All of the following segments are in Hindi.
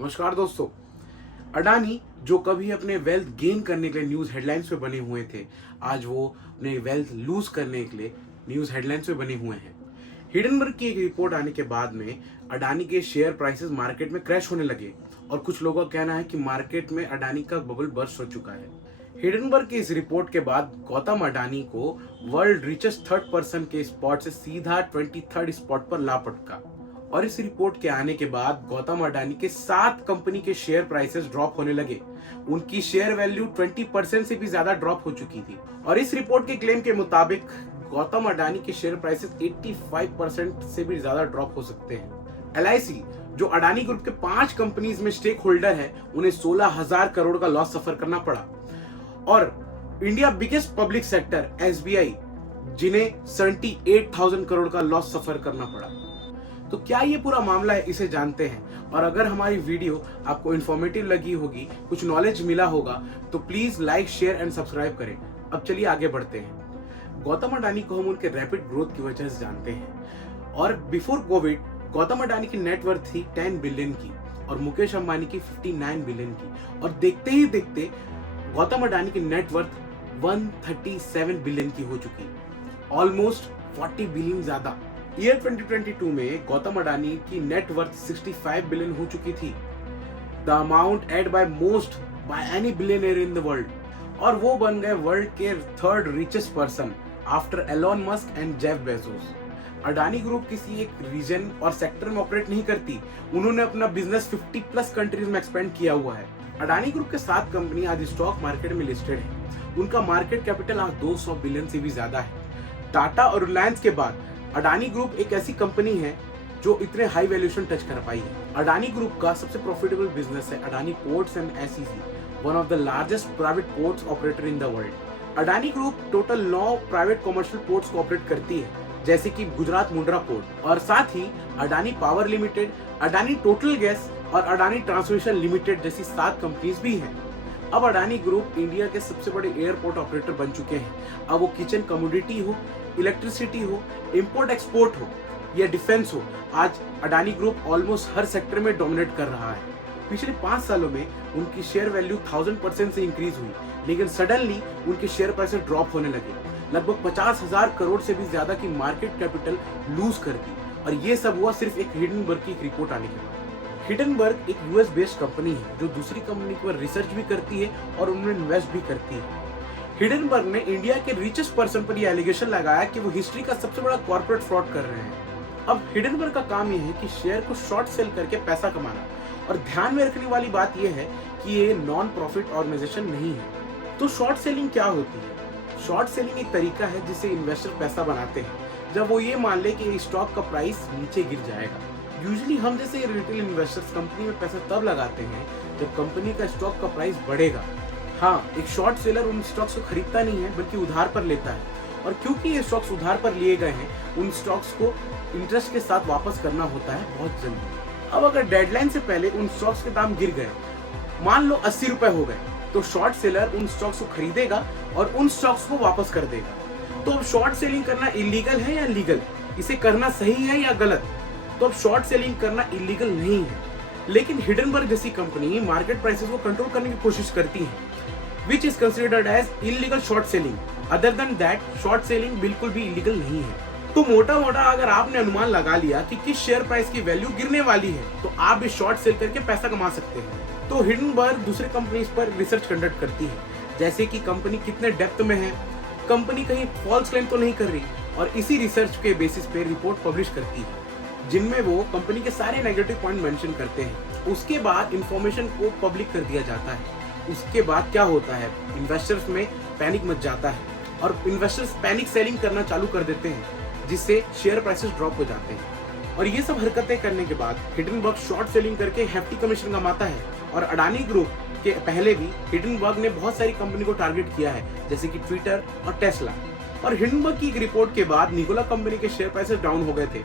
नमस्कार दोस्तों। अडानी जो कभी अपने वेल्थ गेन करने के लिए न्यूज़ हेडलाइंस पे बने हुए थे, आज वो अपने वेल्थ लूज करने के लिए न्यूज़ हेडलाइंस पे बने हुए हैं। हिडनबर्ग की एक रिपोर्ट आने के बाद में अडानी के शेयर प्राइसेस मार्केट में क्रैश होने लगे और कुछ लोगों का कहना है कि मार्केट में अडानी का बबल बर्स्ट हो चुका है। हिडनबर्ग की इस रिपोर्ट के बाद गौतम अडानी को वर्ल्ड रिचेस्ट थर्ड पर्सन के स्पॉट से सीधा 23rd स्पॉट पर ला पटका। और इस रिपोर्ट के आने के बाद गौतम अडानी के 7 कंपनी के शेयर प्राइसेस ड्रॉप होने लगे। उनकी शेयर वैल्यू 20% से भी ज्यादा ड्रॉप हो चुकी थी। और इस रिपोर्ट के क्लेम के मुताबिक गौतम अडानी के शेयर प्राइसेस 85% से भी ज्यादा ड्रॉप हो सकते हैं। LIC जो अडानी ग्रुप के 5 कंपनीज में स्टेक होल्डर है, उन्हें 16,000 करोड़ का लॉस सफर करना पड़ा। और India biggest public sector SBI जिन्हें 78,000 करोड़ का लॉस सफर करना पड़ा। तो क्या ये पूरा मामला है, इसे जानते हैं। और अगर हमारी वीडियो आपको इन्फॉर्मेटिव लगी होगी, कुछ नॉलेज मिला होगा, तो please like, share and subscribe करें। अब चलिए आगे बढ़ते हैं। गौतम अडानी को हम उनके रैपिड ग्रोथ की वजह से जानते हैं। और बिफोर कोविड गौतम अडानी की नेटवर्थ थी 10 बिलियन की और मुकेश अंबानी की 59 बिलियन की। और देखते ही देखते गौतम अडानी की नेटवर्थ 137 बिलियन की हो चुकी, ऑलमोस्ट 40 बिलियन ज्यादा। ईयर 2022 में गौतम अडानी की नेटवर्थ 65 बिलियन हो चुकी थी, the amount aid by most by any billionaire in the world. और वो बन गए वर्ल्ड के 3rd richest person after Elon Musk and Jeff Bezos. Adani group किसी एक रीजन और सेक्टर में ऑपरेट नहीं करती, उन्होंने अपना बिजनेस 50+ कंट्रीज में एक्सपेंड किया हुआ है। अडानी ग्रुप के 7 कंपनी आज स्टॉक मार्केट में लिस्टेड है। उनका मार्केट कैपिटल आज 200 बिलियन से भी ज्यादा है। टाटा और रिलायंस के बाद अडानी ग्रुप एक ऐसी कंपनी है जो इतने हाई वैल्यूएशन टच कर पाई है। अडानी ग्रुप का सबसे प्रॉफिटेबल बिजनेस है Adani ports and SEZ, one of the largest private ports operator in the world. Adani group total 9 private commercial ports को ऑपरेट करती है, जैसे कि गुजरात मुंद्रा पोर्ट, और साथ ही Adani power limited, Adani total gas और अडानी ट्रांसमिशन लिमिटेड जैसी 7 कंपनीज भी हैं। अब अडानी ग्रुप इंडिया के सबसे बड़े एयरपोर्ट ऑपरेटर बन चुके हैं। अब वो किचन कमोडिटी हो, इलेक्ट्रिसिटी हो, इंपोर्ट एक्सपोर्ट हो या डिफेंस हो, आज अडानी ग्रुप ऑलमोस्ट हर सेक्टर में डोमिनेट कर रहा है। पिछले 5 सालों में उनकी शेयर वैल्यू 1000% से इंक्रीज हुई, लेकिन सडनली उनके शेयर प्राइस ड्रॉप होने लगे। लगभग 50,000 करोड़ से भी ज्यादा की मार्केट कैपिटल लूज कर दी। और ये सब हुआ सिर्फ एक हिडनबर्ग की एक रिपोर्ट आने के बाद। हिडनबर्ग एक US बेस्ड कंपनी है जो दूसरी कंपनी पर रिसर्च भी करती है और उनमें इन्वेस्ट भी करती है। हिडनबर्ग ने इंडिया के रिचेस्ट पर्सन पर यह एलिगेशन लगाया कि वो हिस्ट्री का सबसे बड़ा कॉर्पोरेट फ्रॉड कर रहे हैं। अब हिडनबर्ग का काम यह है कि शेयर को शॉर्ट सेल करके पैसा कमाना। और ध्यान में रखने वाली बात यह है कि ये नॉन प्रॉफिट ऑर्गेनाइजेशन नहीं है। तो शॉर्ट सेलिंग क्या होती है? शॉर्ट सेलिंग एक तरीका है जिससे इन्वेस्टर पैसा बनाते हैं जब वो ये मान ले कि स्टॉक का प्राइस नीचे गिर जाएगा। यूजुअली हम जैसे रिटेल इन्वेस्टर्स कंपनी में पैसा तब लगाते हैं जब कंपनी का स्टॉक का प्राइस बढ़ेगा। हाँ, एक शॉर्ट सेलर उन स्टॉक्स को खरीदता नहीं है बल्कि उधार पर लेता है। और क्योंकि ये स्टॉक्स उधार पर लिए गए हैं, उन स्टॉक्स को इंटरेस्ट के साथ वापस करना होता है बहुत जल्दी। अब अगर डेडलाइन से पहले उन स्टॉक्स के दाम गिर गए, मान लो 80 रुपए हो गए, तो शॉर्ट सेलर उन स्टॉक्स को खरीदेगा और उन स्टॉक्स को वापस कर देगा। तो अब शॉर्ट सेलिंग करना इलीगल है या लीगल? इसे करना सही है या गलत? तो अब शॉर्ट सेलिंग करना इलीगल नहीं है, लेकिन हिडनबर्ग जैसी कंपनी मार्केट प्राइसेस को कंट्रोल करने की कोशिश करती है, which is considered as illegal short selling. Other than that, short selling बिल्कुल भी इलीगल नहीं है। तो मोटा मोटा अगर आपने अनुमान लगा लिया कि किस शेयर प्राइस की वैल्यू गिरने वाली है, तो आप भी शॉर्ट सेल करके पैसा कमा सकते हैं। तो हिडनबर्ग दूसरे कंपनीज पर रिसर्च कंडक्ट करती है, जैसे कि कंपनी कितने डेप्थ में है, कंपनी कहीं फॉल्स क्लेम तो नहीं कर रही, और इसी रिसर्च के बेसिस पे रिपोर्ट पब्लिश करती है जिनमें वो कंपनी के सारे नेगेटिव पॉइंट मेंशन करते हैं। उसके बाद इंफॉर्मेशन को पब्लिक कर दिया जाता है। उसके बाद क्या होता है, इन्वेस्टर्स में पैनिक मच जाता है और इन्वेस्टर्स पैनिक सेलिंग करना चालू कर देते हैं, जिससे शेयर प्राइसेस ड्रॉप हो जाते हैं। और ये सब हरकतें करने के बाद हिडनबर्ग शॉर्ट सेलिंग करके हेफ्टी कमीशन कमाता है। और अडानी ग्रुप के पहले भी हिडनबर्ग ने बहुत सारी कंपनी को टारगेट किया है, जैसे कि ट्विटर और टेस्ला। और हिडनबर्ग की एक रिपोर्ट के बाद निकोला कंपनी के शेयर प्राइसेस डाउन हो गए थे,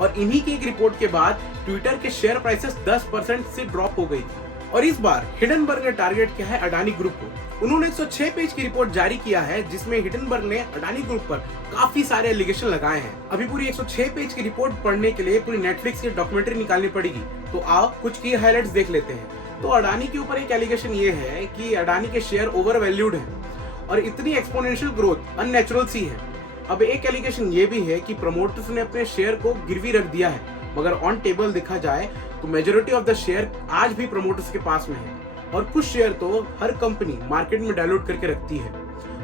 और इन्हीं की एक रिपोर्ट के बाद ट्विटर के शेयर प्राइसेस 10% से ड्रॉप हो गई थी। और इस बार हिडनबर्ग ने टारगेट किया है अडानी ग्रुप को। उन्होंने 106 पेज की रिपोर्ट जारी किया है जिसमें हिडनबर्ग ने अडानी ग्रुप पर काफी सारे एलिगेशन लगाए हैं। अभी पूरी 106 पेज की रिपोर्ट पढ़ने के लिए पूरी नेटफ्लिक्स की डॉक्यूमेंट्री निकालनी पड़ेगी, तो आप कुछ की हाइलाइट्स देख लेते हैं। तो अडानी के ऊपर एक एलिगेशन ये है कि अडानी के शेयर ओवर वैल्यूड है और इतनी एक्सपोनेंशियल ग्रोथ अननेचुरल सी है। अब एक एलिगेशन ये भी है कि प्रमोटर्स ने अपने शेयर को गिरवी रख दिया है, मगर ऑन टेबल देखा जाए तो मेजोरिटी ऑफ द शेयर आज भी प्रमोटर्स के पास में है और कुछ शेयर तो हर कंपनी मार्केट में डायलूट करके रखती है।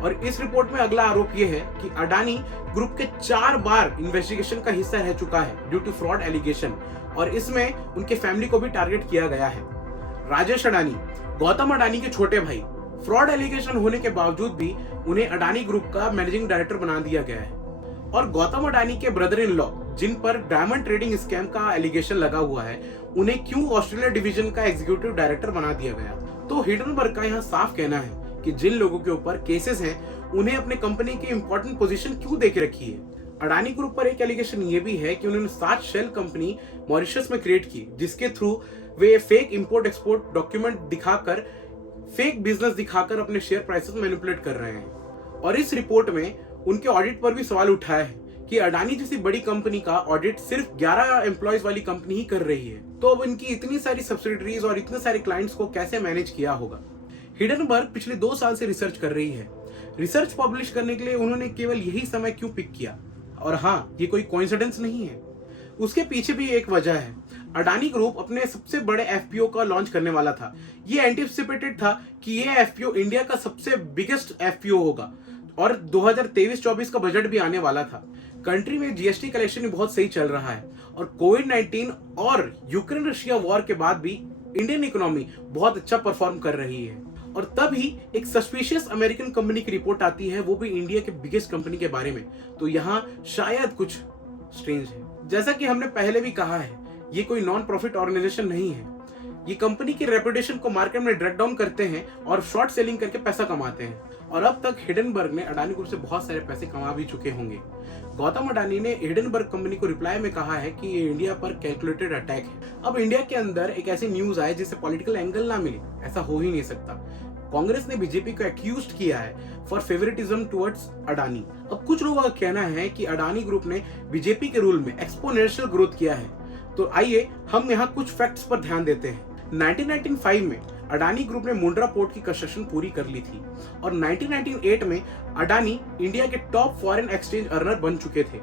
और इस रिपोर्ट में अगला आरोप यह है कि अडानी ग्रुप के 4 बार इन्वेस्टिगेशन का हिस्सा रह चुका है ड्यू टू फ्रॉड एलिगेशन, और इसमें उनके फैमिली को भी टारगेट किया गया है। राजेश अडानी, गौतम अडानी के छोटे भाई, फ्रॉड एलिगेशन होने के बावजूद भी उन्हें अडानी ग्रुप का मैनेजिंग डायरेक्टर बना दिया गया है। और गौतम अडानी के ब्रदर इन लॉ, जिन पर डायमंड ट्रेडिंग स्कैम का एलिगेशन लगा हुआ है, उन्हें क्यों ऑस्ट्रेलिया डिवीजन का एग्जीक्यूटिव डायरेक्टर बना दिया गया। तो हिडनबर्ग का यहाँ साफ कहना है कि जिन लोगों के ऊपर केसेस हैं उन्हें अपने कंपनी की इंपॉर्टेंट पोजीशन क्यों देके रखी है। अडानी ग्रुप पर एक एलिगेशन ये भी है कि उन्होंने 7 शेल कंपनी मॉरिशस में क्रिएट की, जिसके थ्रू वे फेक इंपोर्ट एक्सपोर्ट डॉक्यूमेंट दिखाकर, फेक बिजनेस दिखाकर अपने शेयर प्राइसेस मैनिपुलेट कर रहे हैं। और इस रिपोर्ट में उनके ऑडिट पर भी सवाल उठाया है कि अडानी जैसी बड़ी कंपनी का ऑडिट सिर्फ 11 एम्प्लॉयज वाली कंपनी ही कर रही है, तो अब इनकी इतनी सारी सब्सिडरीज और इतने सारे क्लाइंट्स को कैसे मैनेज किया होगा। हिडनबर्ग पिछले 2 साल से रिसर्च कर रही है। रिसर्च पब्लिश करने के लिए उन्होंने केवल यही समय क्यों पिक किया, और हाँ, ये कोई कोइंसिडेंस नहीं है, उसके पीछे भी एक वजह है। अडानी ग्रुप अपने सबसे बड़े एफपीओ का लॉन्च करने वाला था। ये एंटिसिपेटेड था कि ये एफपीओ इंडिया का सबसे बिगेस्ट एफपीओ होगा और 2023-24 का बजट भी आने वाला था। कंट्री में जीएसटी कलेक्शन भी बहुत सही चल रहा है और कोविड-19 और यूक्रेन रशिया वॉर के बाद भी इंडियन इकोनॉमी बहुत अच्छा परफॉर्म कर रही है। और तभी एक सस्पिशियस अमेरिकन कंपनी की रिपोर्ट आती है, वो भी इंडिया के बिगेस्ट कंपनी के बारे में, तो यहाँ शायद कुछ स्ट्रेंज है। जैसा कि हमने पहले भी कहा है, ये कोई नॉन प्रॉफिट ऑर्गेनाइजेशन नहीं है। ये कंपनी की रेपुटेशन को मार्केट में ड्रैग डाउन करते हैं और शॉर्ट सेलिंग करके पैसा कमाते हैं। और अब तक हिडनबर्ग ने अडानी ग्रुप से बहुत सारे पैसे कमा भी चुके होंगे। गौतम अडानी ने हिडनबर्ग कंपनी को रिप्लाई में कहा है कि ये इंडिया पर कैलकुलेटेड अटैक है। अब इंडिया के अंदर एक ऐसी न्यूज आए जिससे पॉलिटिकल एंगल ना मिले, ऐसा हो ही नहीं सकता। कांग्रेस ने बीजेपी को एक्यूज किया है फॉर फेवरेटिज्म टुवर्ड्स अडानी। अब कुछ लोगों का कहना है कि अडानी ग्रुप ने बीजेपी के रूल में एक्सपोनेंशियल ग्रोथ किया है। तो आइए हम यहाँ कुछ फैक्ट्स पर ध्यान देते हैं। 1995 में अडानी ग्रुप ने मुंड्रा पोर्ट की कंस्ट्रक्शन पूरी कर ली थी और 1998 में अडानी इंडिया के टॉप फॉरेन एक्सचेंज अर्नर बन चुके थे।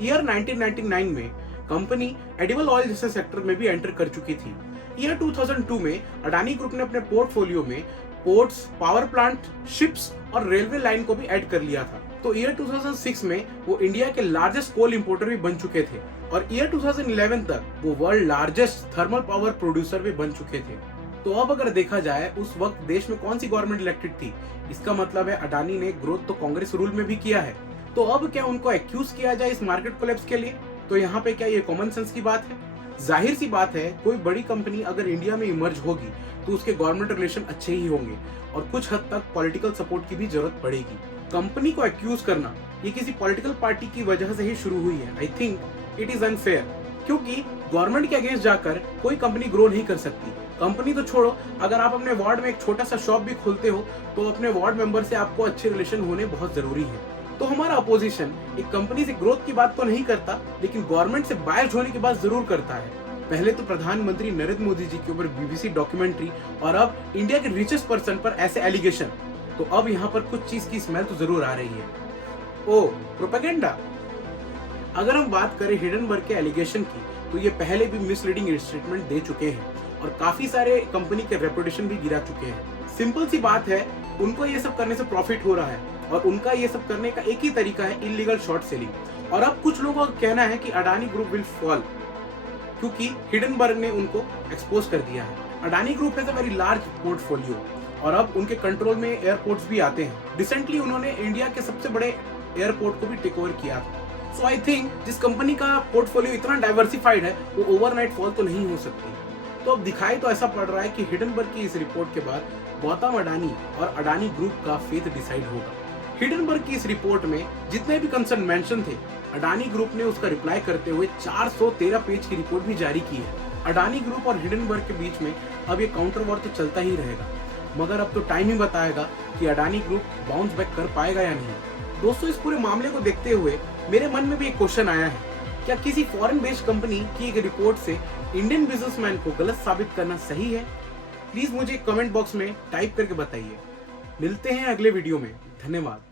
ईयर 1999 में कंपनी एडिबल ऑयल जैसे सेक्टर में भी एंटर कर चुकी थी। ईयर 2002 में अडानी ग्रुप ने अपने पोर्टफोलियो में पोर्ट्स, पावर प्लांट, शिप्स और रेलवे लाइन को भी ऐड कर लिया था। तो ईयर 2006 में वो इंडिया के लार्जेस्ट कोल इंपोर्टर भी बन चुके थे और ईयर 2011 तक वो world largest thermal power producer भी बन चुके थे। तो अब अगर देखा जाए उस वक्त देश में कौन सी गवर्नमेंट इलेक्टेड थी, इसका मतलब है अडानी ने ग्रोथ तो कांग्रेस रूल में भी किया है। तो अब क्या उनको एक्यूज किया जाए इस मार्केट कोलैप्स के लिए? तो यहाँ पे क्या ये कॉमन सेंस की बात है? जाहिर सी बात है, कोई बड़ी कंपनी अगर इंडिया में इमर्ज होगी तो उसके गवर्नमेंट रिलेशन अच्छे ही होंगे और कुछ हद तक पॉलिटिकल सपोर्ट की भी जरूरत पड़ेगी। कंपनी को एक्यूज करना ये किसी पॉलिटिकल पार्टी की वजह से ही शुरू हुई है। I think it is unfair, क्योंकि गवर्नमेंट के अगेंस्ट जाकर कोई कंपनी ग्रो नहीं कर सकती। कंपनी तो छोड़ो, अगर आप अपने वार्ड में एक छोटा सा शॉप भी खोलते हो तो अपने वार्ड मेंबर से आपको अच्छे रिलेशन होने बहुत जरूरी है। तो हमारा अपोजिशन एक कंपनी से ग्रोथ की बात तो नहीं करता, लेकिन गवर्नमेंट से बायस्ड होने की बात जरूर करता है। पहले तो प्रधानमंत्री नरेंद्र मोदी जी के ऊपर बीबीसी डॉक्यूमेंट्री और अब इंडिया के रिचेस्ट पर्सन पर ऐसे एलिगेशन, तो अब यहाँ पर कुछ चीज की स्मेल तो जरूर आ रही है। ओ प्रोपेगेंडा। अगर हम बात करें हिडनबर्ग के एलिगेशन की, तो ये पहले भी मिसलीडिंग स्टेटमेंट दे चुके हैं और काफी सारे कंपनी के रेपुटेशन भी गिरा चुके हैं। सिंपल सी बात है, उनको ये सब करने से प्रॉफिट हो रहा है और उनका ये सब करने का एक ही तरीका है, इलीगल शॉर्ट सेलिंग। और अब कुछ लोगों का कहना है कि अडानी ग्रुप विल फॉल क्योंकि हिडनबर्ग ने उनको एक्सपोज कर दिया है। Adani group has a very large portfolio और अब उनके कंट्रोल में एयरपोर्ट्स भी आते हैं। रिसेंटली उन्होंने इंडिया के सबसे बड़े एयरपोर्ट को भी टेक ओवर किया था। सो आई थिंक जिस कंपनी का पोर्टफोलियो इतना डाइवर्सिफाइड है वो ओवरनाइट फॉल तो नहीं हो सकती। तो अब दिखाई तो ऐसा पड़ रहा है कि हिडनबर्ग की इस रिपोर्ट के बाद गौतम अडानी और अडानी ग्रुप का फेथ डिसाइड होगा। हिडनबर्ग की इस रिपोर्ट में जितने भी कंसर्न मेंशन थे, अडानी ग्रुप ने उसका रिप्लाई करते हुए 413 पेज की रिपोर्ट भी जारी की है। अडानी ग्रुप और हिडनबर्ग के बीच में अब ये काउंटर वॉर तो चलता ही रहेगा, मगर अब तो टाइम ही बताएगा कि अडानी ग्रुप बाउंस बैक कर पाएगा या नहीं। दोस्तों, इस पूरे मामले को देखते हुए मेरे मन में भी एक क्वेश्चन आया है, क्या किसी फॉरेन बेस्ड कंपनी की एक रिपोर्ट से इंडियन बिजनेसमैन को गलत साबित करना सही है? प्लीज मुझे कमेंट बॉक्स में टाइप करके बताइए। मिलते हैं अगले वीडियो में। धन्यवाद।